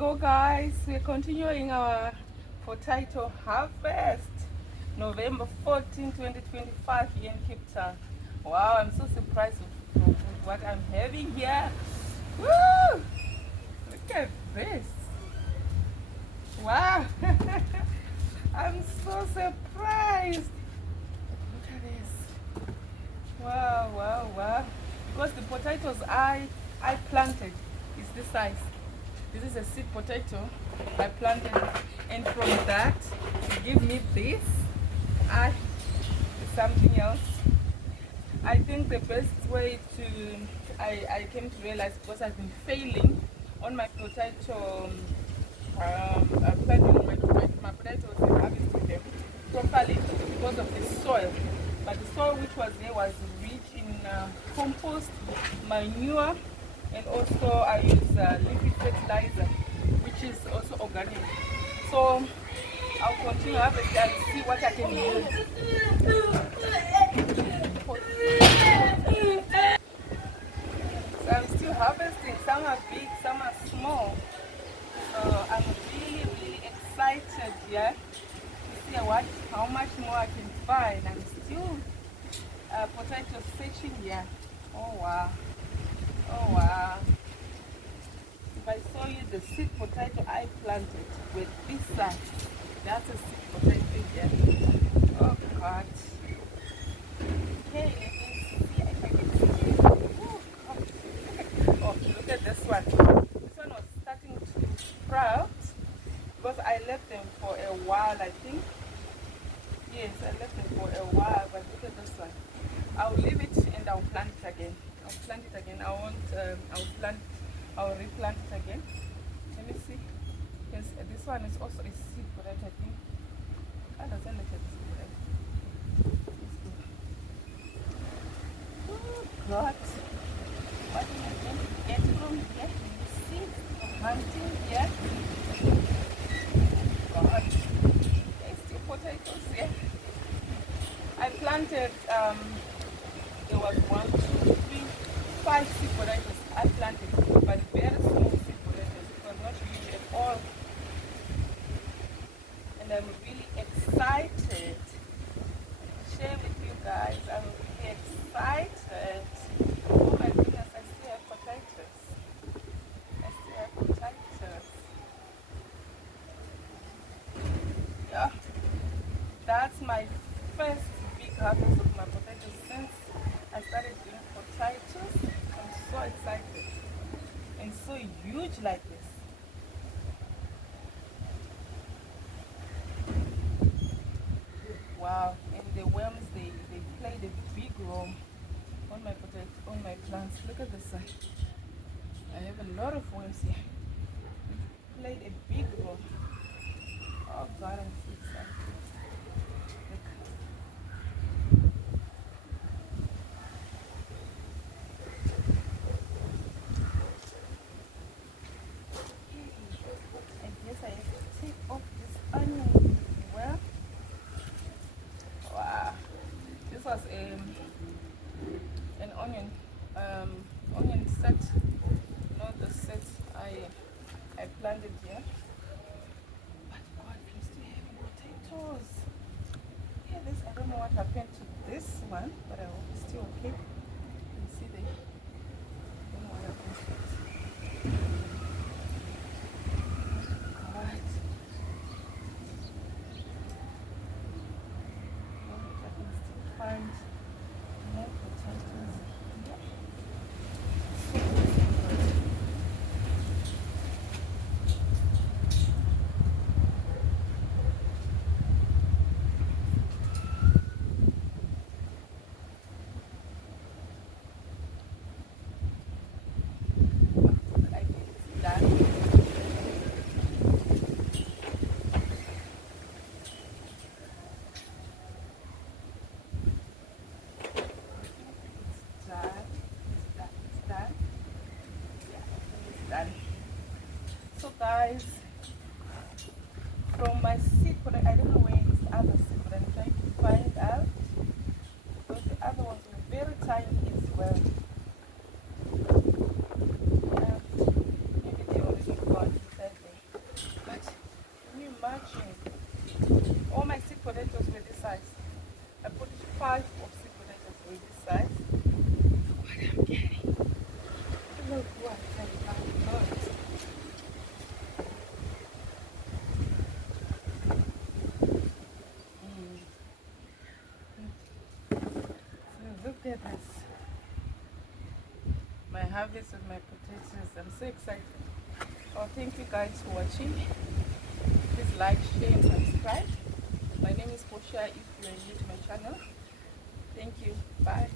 go, guys. We're continuing our potato harvest. November 14, 2025 here in Cape Town. Wow, I'm so surprised with what I'm having here. Woo! Look at this. Wow. I'm so surprised. Look at this. Wow, wow, wow. Because the potatoes I planted is this size. This is a seed potato I planted, and from that to give me this, I something else. I think the best way to I came to realize, because I've been failing on my potato planting my potatoes and harvesting them properly because of the soil. But the soil which was there was rich in compost, manure, and also I use liquid fertilizer, which is also organic. So I'll continue harvesting and see what I can use. So I'm still harvesting. Some are big, some are small. So I'm really, really excited, yeah, to see how much more I can find. I'm still potato searching here. Oh wow. Oh wow. If I show you the seed potato I planted with this side, that's a seed potato here. Oh God. Okay, let me see if I can see it. Oh, God. Oh, look at this one. This one was starting to sprout because I left them for a while, I think. Yes, I left them for a while, but look at this one. I'll leave it and I'll plant it again. I'll plant it again. I won't, I'll replant it again. Let me see. Yes, this one is also a seed potato, I think. How does it look at this potato? Oh, God. What am I going to get from here? You see? I'm hunting here. God. There's still potatoes here. I planted, there was 1, 2, 3, 5 seed potatoes I planted, but very small seed potatoes. It was not huge at all. And I'm really excited to share with you guys. I'm really excited. Oh my goodness, I still have potatoes. I still have potatoes. Yeah, that's my first big harvest of my potatoes since I started doing potatoes. I'm so excited. And so huge like this. Wow. And the worms, they played a big role on my potato, on my plants. Look at this side. I have a lot of worms here. They played a big role. Oh God, I'm so excited. Look. I guess I have to take off this onion as well. Wow. This was an onion set, not the set I planted here. But God, we still have potatoes. Yeah, this, I don't know what happened to this one, but I hope it's still okay. You can see the, I don't know what happened to it. God. I can still find more potatoes here. So good. 5 of sweet potatoes for this size. What I'm getting. Look what I got. So look at this. My harvest of my potatoes. I'm so excited. Oh, thank you guys for watching. Please like, share, and subscribe. My name is Portia if you are new to my channel. Thank you. Bye.